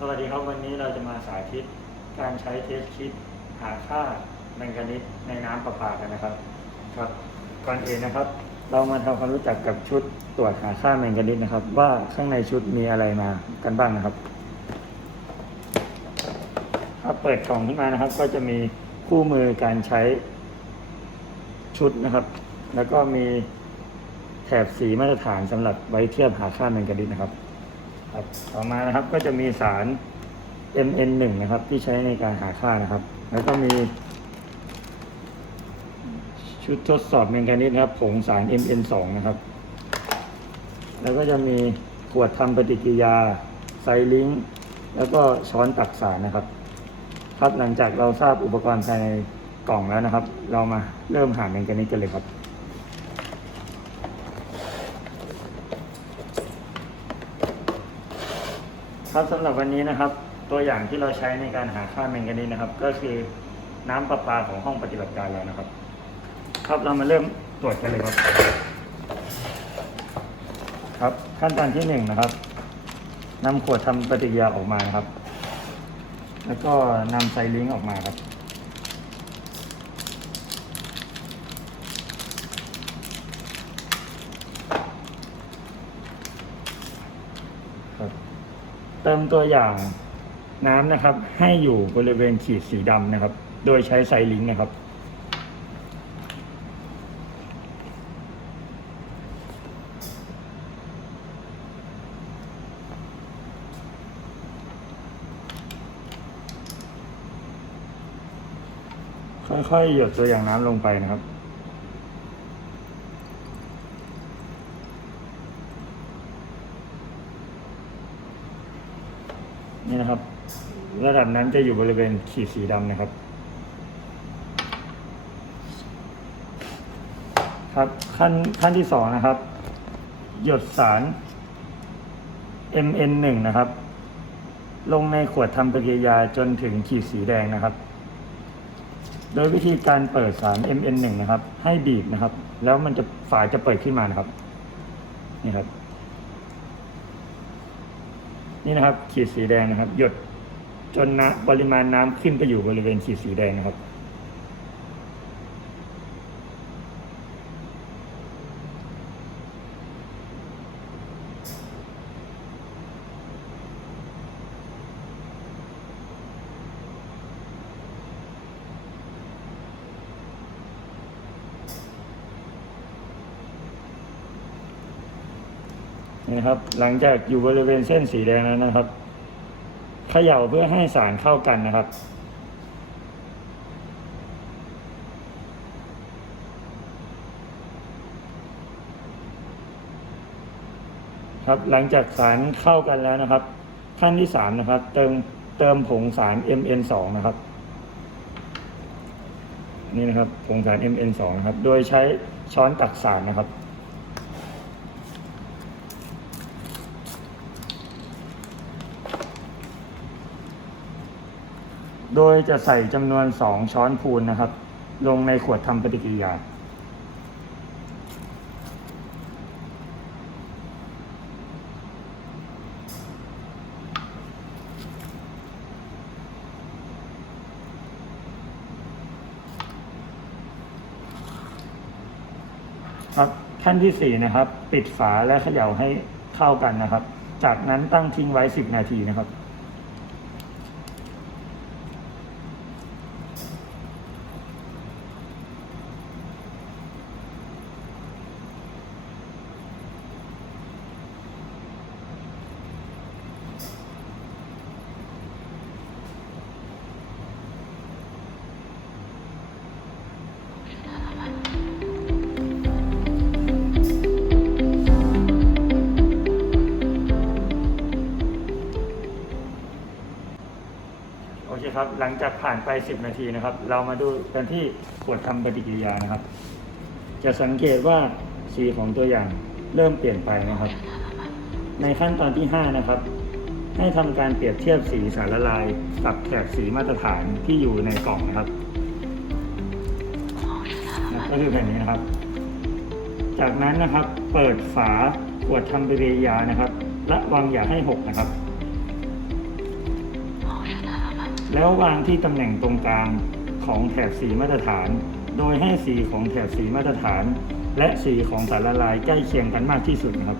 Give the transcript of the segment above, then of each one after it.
สวัสดีครับวันนี้เราจะมาสาธิตการใช้เทสคิดหาค่าแมงกานิสในน้ำประปากันนะครับครับ ก่อนอื่นนะครับ เรามาทำความรู้จักกับชุดตรวจหาค่าแมงกานิสนะครับ ว่าข้างในชุดมีอะไรมากันบ้างนะครับถ้าเปิดกล่องขึ้นมานะครับ ก็จะมีคู่มือการใช้ชุดนะครับ แล้วก็มีแถบสีมาตรฐานสำหรับไว้เทียบหาค่าแมงกานิสนะครับ ครับต่อมานะครับก็จะมีสาร MN1 นะครับ ที่ใช้ในการหาค่านะครับ แล้วก็มี ชุดทดสอบแมงกานิสนะครับผงสาร MN2 นะครับ แล้วก็จะมีขวดทำปฏิกิริยาไซลิงแล้วก็ช้อนตักสารนะครับครับหลังจากเราทราบอุปกรณ์ภายในกล่องแล้วนะครับ เรามาเริ่มหาแมงกานิสกันเลยครับ ครับสำหรับวันนี้นะครับ ตัวอย่างที่เราใช้ในการหาค่าแมงกานีนะครับ ก็คือน้ำประปาของห้องปฏิบัติการแล้วนะครับ ครับเรามาเริ่มตรวจกันเลยครับ ครับ ขั้นตอนที่หนึ่งนะครับนำขวดทำปฏิกิริยาออกมาครับ แล้วก็นำไซลิงออกมาครับครับ เติมตัวอย่างน้ำนะครับ ให้อยู่บริเวณขีดสีดำนะครับ โดยใช้ไซลิงนะครับ ค่อยๆหยดตัวอย่างน้ำลงไปนะครับ นี่นะครับ ระดับนั้นจะอยู่บริเวณขีดสีดำนะครับ ครับขั้นขั้นที่สองนะครับ หยดสาร MN1 นะครับ ลงในขวดทำปฏิกิริยาจนถึงขีดสีแดงนะครับ โดยวิธีการเปิดสาร MN1 นะครับ ให้บีบนะครับ แล้วมันจะฝาจะเปิดขึ้นมานะครับ นี่ครับ นี่นะครับขีดสีแดงนะครับ หยดจนนะปริมาณน้ำขึ้นไปอยู่บริเวณขีดสีแดงนะครับ นะครับ หลังจากอยู่บริเวณเส้นสีแดงแล้วนะครับเขย่าเพื่อให้สารเข้ากันนะครับ ครับหลังจากสารเข้ากันแล้วนะครับ ขั้นที่สามนะครับ เติมเติมผงสาร MN2 นะครับ นี่นะครับผงสาร MN2 นะครับ โดยใช้ช้อนตักสารนะครับ โดยจะใส่จำนวน 2 ช้อนพูนนะครับ ลงในขวดทำปฏิกิริยา ครับขั้นที่ 4 นะครับ ปิดฝาและเขย่าให้เข้ากันนะครับ จากนั้นตั้งทิ้งไว้ 10 นาทีนะครับ ครับ หลังจากผ่านไป 10 นาทีนะครับ เรามาดูกันที่ขวดทำปฏิกิริยานะครับ จะสังเกตว่าสีของตัวอย่างเริ่มเปลี่ยนไปนะครับ ในขั้นตอนที่ 5 นะครับ ให้ทำการเปรียบเทียบสีสารละลายกับแถบสีมาตรฐานที่อยู่ในกล่องนะครับ ก็คือแบบนี้นะครับ จากนั้นนะครับเปิดฝาขวดทำปฏิกิริยานะครับ และวางอย่าให้หกนะครับ แล้ววางที่ตำแหน่งตรงกลางของแถบสีมาตรฐาน โดยให้สีของแถบสีมาตรฐาน และสีของสารละลายใกล้เคียงกันมากที่สุดนะครับ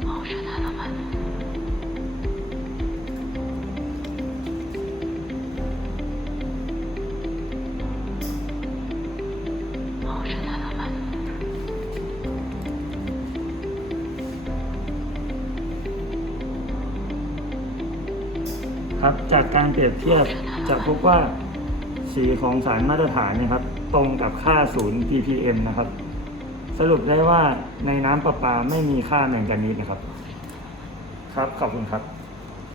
ครับจากการเปรียบเทียบ จะพบว่าสีของสารมาตรฐานนะครับ ตรงกับค่าศูนย์ ppm นะครับ สรุปได้ว่าในน้ำประปาไม่มีค่าแมงกานีสนะครับ ครับ ขอบคุณครับ